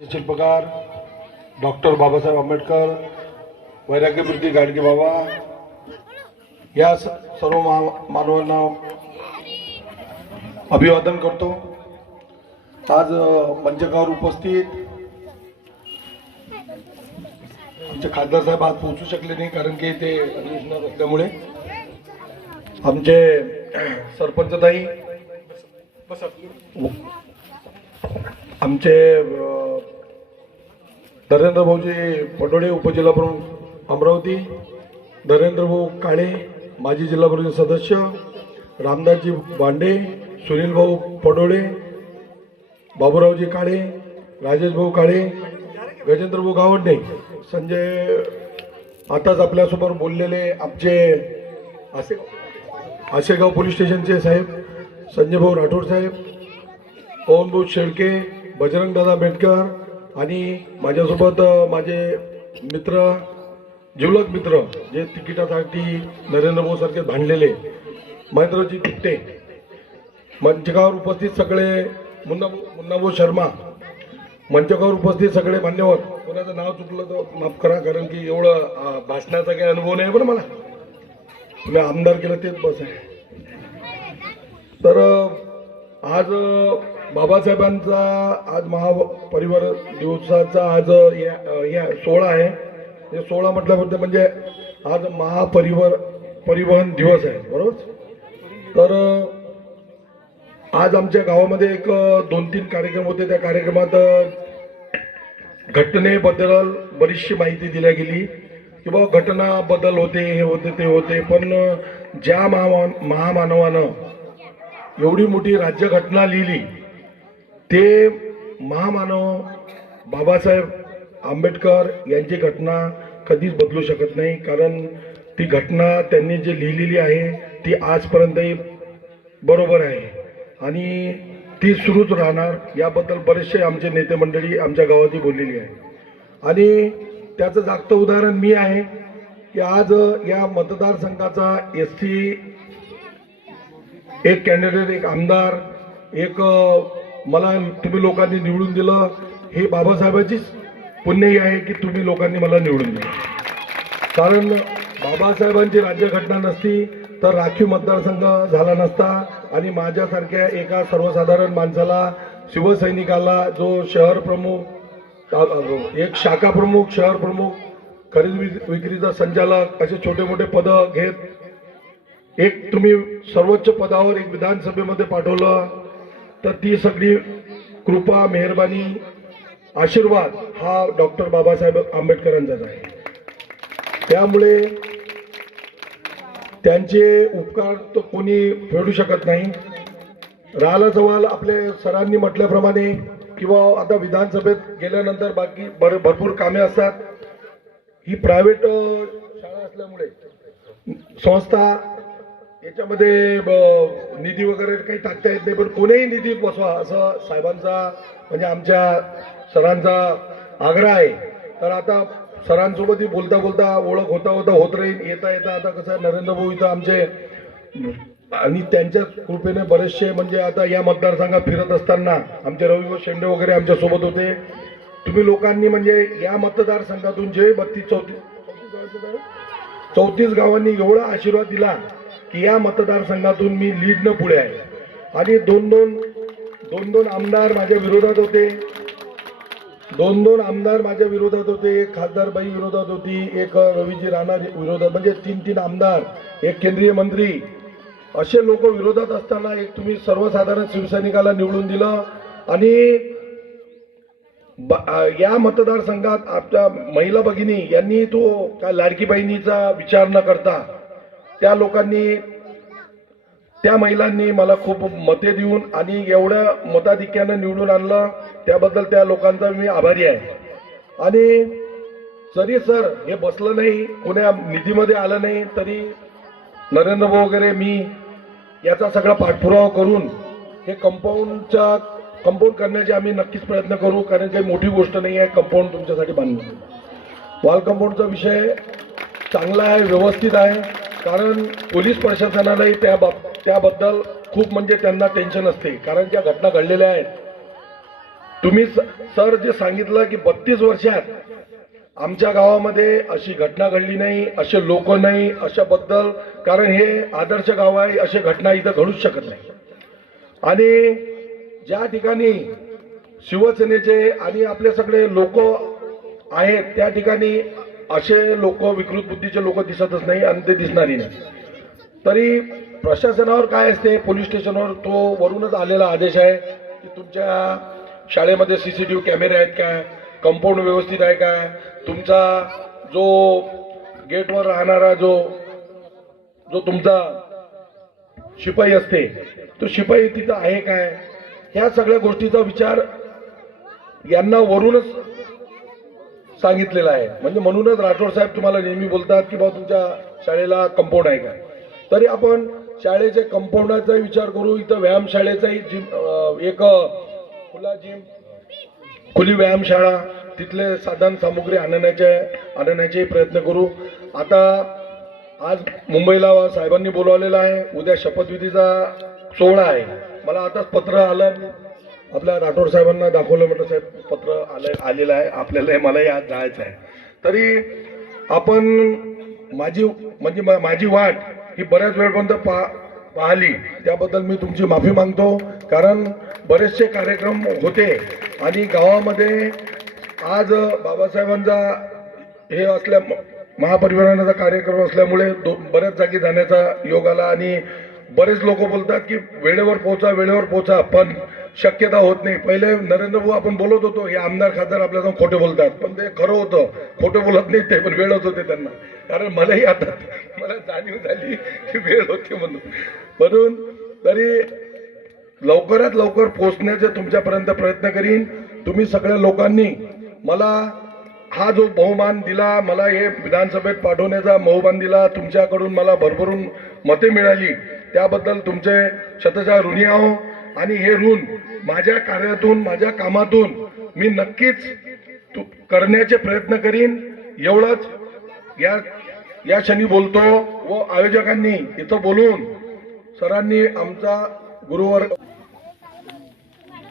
शिल्पकार डॉक्टर बाबासाहेब आंबेडकर वैराग्यपूर्ती गाडगे बाबा या स- सर्व मा- मानवांना अभिवादन करतो. आज मंचकावर उपस्थित आमचे खासदार साहेब आज पोहोचू शकले नाही कारण की ते अधिवेशनात असल्यामुळे. आमचे सरपंचताई आमचे नरेंद्र भाऊजी पटोळे उपजिल्हा प्रमुख अमरावती नरेंद्र भाऊ काळे माजी जिल्हा परिषद सदस्य रामदासजी बांडे सुनील भाऊ पडोळे बाबूरावजी काळे राजेश भाऊ काळे गजेंद्रभाऊ गावंडे. संजय आताच आपल्यासमोर बोललेले आमचे आसे आसेगाव पोलीस स्टेशनचे साहेब संजय भाऊ राठोड साहेब पवनभाऊ शेळके बजरंगदादा बेटकर आणि माझ्यासोबत माझे मित्र जिवलक मित्र जे तिकिटासाठी नरेंद्र भाऊ सारखे भांडलेले महेंद्रजी तिकटे मंचकावर उपस्थित सगळे मुन्ना मुन्नाभाऊ शर्मा मंचकावर उपस्थित सगळे मान्यवर कोणाचं नाव चुकलं तर माफ करा कारण की एवढं भाषणाचा काही अनुभव नाही बरं मला. तुम्ही आमदार केलं तेच बस आहे. तर आज बाबासाहेबांचा आज महापरिवार दिवसाचा आज या या सोहळा आहे. हे सोहळा म्हटल्याबद्दल म्हणजे आज महापरिवार परिवहन दिवस आहे बरोबर? तर आज आमच्या गावामध्ये एक दोन तीन कार्यक्रम होते. त्या कार्यक्रमात घटनेबद्दल बरीचशी माहिती दिल्या गेली. की बाबा घटना बदल होते हे होते ते होते. पण ज्या महामान महामानवानं एवढी मोठी राज्यघटना लिहिली ते महामानव बाबासाहेब आंबेडकर यांची घटना कधीच बदलू शकत नाही. कारण ती घटना त्यांनी जी लिहिलेली आहे ती आजपर्यंतही बरोबर आहे. आणि ती सुरूच राहणार याबद्दल बरेचसे आमचे नेते मंडळी आमच्या गावातही बोललेली आहे आणि त्याचं जागतं उदाहरण मी आहे की आज या मतदारसंघाचा एस सी एक कॅन्डिडेट एक आमदार एक मला तुम्ही लोकांनी निवडून दिलं. हे बाबासाहेबाचीच पुण्यही आहे की तुम्ही लोकांनी मला निवडून दिलं. कारण बाबासाहेबांची राज्यघटना नसती तर राखीव मतदारसंघ झाला नसता. आणि माझ्यासारख्या एका सर्वसाधारण माणसाला शिवसैनिकाला जो शहर प्रमुख एक शाखा प्रमुख शहर प्रमुख खरेदी विक्रीचा संचालक असे छोटे मोठे पदं घेत एक तुम्ही सर्वोच्च पदावर एक विधानसभेमध्ये पाठवलं तर ती सगळी कृपा मेहरबानी आशीर्वाद हा डॉक्टर बाबासाहेब आंबेडकरांचाच आहे. त्यामुळे त्यांचे उपकार तर कोणी फेडू शकत नाही. राहिला सवाल आपले सरांनी म्हटल्याप्रमाणे किंवा आता विधानसभेत गेल्यानंतर बाकी भर भरपूर कामे असतात. ही प्रायव्हेट शाळा असल्यामुळे संस्था याच्यामध्ये ब- निधी वगैरे काही टाकता येत नाही पण कोणीही निधी बसवा असं साहेबांचा म्हणजे आमच्या सरांचा आग्रह आहे. तर आता सरांसोबतही बोलता बोलता ओळख होता होता होत राहील येता येता आता कसं आहे, नरेंद्र भाऊ इथं आमचे आणि त्यांच्या कृपेने बरेचसे म्हणजे आता या मतदारसंघात फिरत असताना आमचे रवी शेंडे वगैरे आमच्यासोबत होते. तुम्ही लोकांनी म्हणजे या मतदारसंघातून जे बत्तीस चौतीस चौतीस गावांनी एवढा आशीर्वाद दिला की या मतदारसंघातून मी लीडनं पुढे आहे. आणि दोन दोन दोन दोन आमदार माझ्या विरोधात होते. दोन दोन आमदार माझ्या विरोधात होते. एक खासदारबाई विरोधात होती. एक रवीजी राणा विरोधात म्हणजे तीन तीन आमदार एक केंद्रीय मंत्री. असे लोक विरोधात असताना एक तुम्ही सर्वसाधारण शिवसैनिकाला निवडून दिलं. आणि या मतदारसंघात आपल्या महिला भगिनी यांनी तो त्या लाडकी बहिणीचा विचार न करता त्या लोकांनी त्या महिलांनी मला खूप मते देऊन आणि एवढ्या मताधिक्यानं निवडून आणलं. त्याबद्दल त्या लोकांचा मी आभारी आहे. आणि जरी सर हे बसलं नाही कोण्या निधीमध्ये आलं नाही तरी नरेंद्र भाऊ वगैरे मी याचा सगळा पाठपुरावा करून हे कंपाऊंडच्या कंपाऊंड करण्याचे आम्ही नक्कीच प्रयत्न करू कारण काही मोठी गोष्ट नाही आहे कंपाऊंड तुमच्यासाठी बांधणं. वॉल कंपाऊंडचा विषय चांगला आहे व्यवस्थित आहे. कारण पोलीस प्रशासनालाही त्या बाब त्याबद्दल खूप म्हणजे त्यांना टेन्शन असते. कारण ज्या घटना घडलेल्या आहेत तुम्ही स- सर जे सांगितलं की बत्तीस वर्षात आमच्या गावामध्ये अशी घटना घडली नाही असे लोक नाही अशाबद्दल कारण हे आदर्श गाव आहे अशी घटना इथं घडूच शकत नाही. आणि ज्या ठिकाणी शिवसेनेचे आणि आपले सगळे लोक आहेत त्या ठिकाणी असे लोक विकृत बुद्धीचे लोक दिसतच नाही आणि ते दिसणारही नाही. तरी प्रशासनावर काय असते पोलीस स्टेशनवर तो वरूनच आलेला आदेश आहे की तुमच्या शाळेमध्ये सी सी टी व्ही कॅमेरे आहेत काय? कंपाऊंड व्यवस्थित आहे काय? तुमचा जो गेटवर राहणारा जो जो तुमचा शिपाई असते तो शिपाई तिथं आहे काय? ह्या सगळ्या गोष्टीचा विचार यांना वरूनच सांगितलेलं आहे. म्हणजे म्हणूनच राठोड साहेब तुम्हाला नेहमी बोलतात की बाबा तुमच्या शाळेला कंपाऊंड आहे का? तरी आपण शाळेच्या कंपाऊंडाचाही विचार करू इथं व्यायामशाळेचाही जिम एक खुला जिम खुली व्यायामशाळा तिथले साधन सामुग्री आणण्याचे आणण्याचे प्रयत्न करू. आता आज मुंबईला साहेबांनी बोलवलेलं आहे उद्या शपथविधीचा सोहळा आहे. मला आताच पत्र आलं. आपल्या राठोड साहेबांना दाखवलं म्हटलं साहेब पत्र आलं आलेलं आहे आपल्याला मलाही आज जायचं आहे. तरी आपण माझी म्हणजे माझी वाट ही बऱ्याच वेळपर्यंत पा पाहिली. त्याबद्दल मी तुमची माफी मागतो. कारण बरेचसे कार्यक्रम होते आणि गावामध्ये आज बाबासाहेबांचा हे असल्या महापरिवाराचा कार्यक्रम असल्यामुळे दो बऱ्याच जागी जाण्याचा योग आला आणि बरेच लोक बोलतात की वेळेवर पोहोचा वेळेवर पोहोचा पण शक्यता होत नाही. पहिले नरेंद्र भाऊ आपण बोलत होतो हे आमदार खासदार आपल्याला खोटे बोलतात. पण ते खरं होतं. खोटे बोलत नाही ते पण वेळच होते त्यांना. कारण मलाही आता मला जाणीव झाली की वेळ होती म्हणून. म्हणून तरी लवकरात लवकर पोचण्याचे तुमच्यापर्यंत प्रयत्न करीन. तुम्ही सगळ्या लोकांनी मला हा जो बहुमान दिला मला हे विधानसभेत पाठवण्याचा बहुमान दिला तुमच्याकडून मला भरभरून मते मिळाली. त्याबद्दल तुमचे शतशः ऋणी आहो. आणि हे ऋण माझ्या कार्यातून माझ्या कामातून मी नक्कीच करण्याचे प्रयत्न करीन. एवढंच या या क्षणी बोलतो व आयोजकांनी इथं बोलून सरांनी आमचा गुरुवर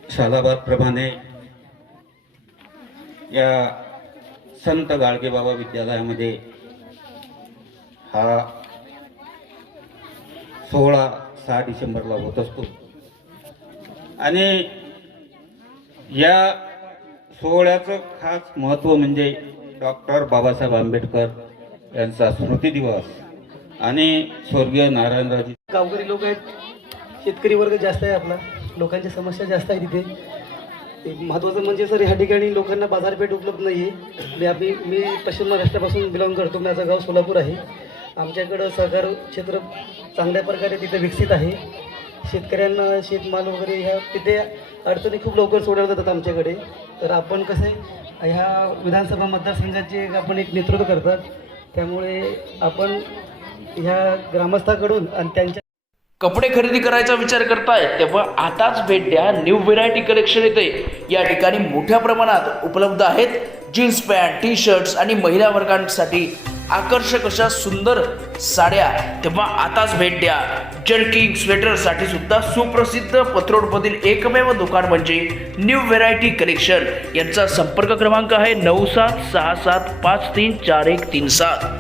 शालाबादप्रमाणे या संत गाडगेबाबा विद्यालयामध्ये हा सोहळा सहा डिसेंबरला होत असतो. आणि या सोहळ्याचं खास महत्त्व म्हणजे डॉक्टर बाबासाहेब आंबेडकर यांचा स्मृती दिवस आणि स्वर्गीय नारायणराजी गावकरी लोक आहेत. शेतकरी वर्ग जास्त आहे आपला. लोकांच्या समस्या जास्त आहे तिथे ते महत्त्वाचं म्हणजे सर ह्या ठिकाणी लोकांना बाजारपेठ उपलब्ध नाही आहे मी आम्ही मी पश्चिम महाराष्ट्रापासून बिलॉंग करतो. माझं गाव सोलापूर आहे. आमच्याकडं सहकार क्षेत्र चांगल्या प्रकारे तिथे विकसित आहे. शेतकऱ्यांना शेतमाल वगैरे ह्या तिथे अडचणी खूप लवकर सोडवल्या जातात आमच्याकडे. तर आपण कसं आहे ह्या विधानसभा मतदारसंघाचे एक आपण एक नेतृत्व करतात. त्यामुळे आपण ह्या ग्रामस्थाकडून आणि त्यांच्या कपडे खरेदी करायचा विचार करताय तेव्हा आताच भेट द्या. न्यू व्हेरायटी कलेक्शन येते. या ठिकाणी मोठ्या प्रमाणात उपलब्ध आहेत. जीन्स पॅन्ट टी शर्ट्स आणि महिला वर्गांसाठी आकर्षक अशा सुंदर साड्या. तेव्हा आताच भेट द्या. जर्किंग स्वेटरसाठी सुद्धा सुप्रसिद्ध पत्रोडमधील एकमेव दुकान म्हणजे न्यू व्हेरायटी कलेक्शन यांचा संपर्क क्रमांक आहे नऊ सात सहा सात पाच तीन चार एक तीन सात.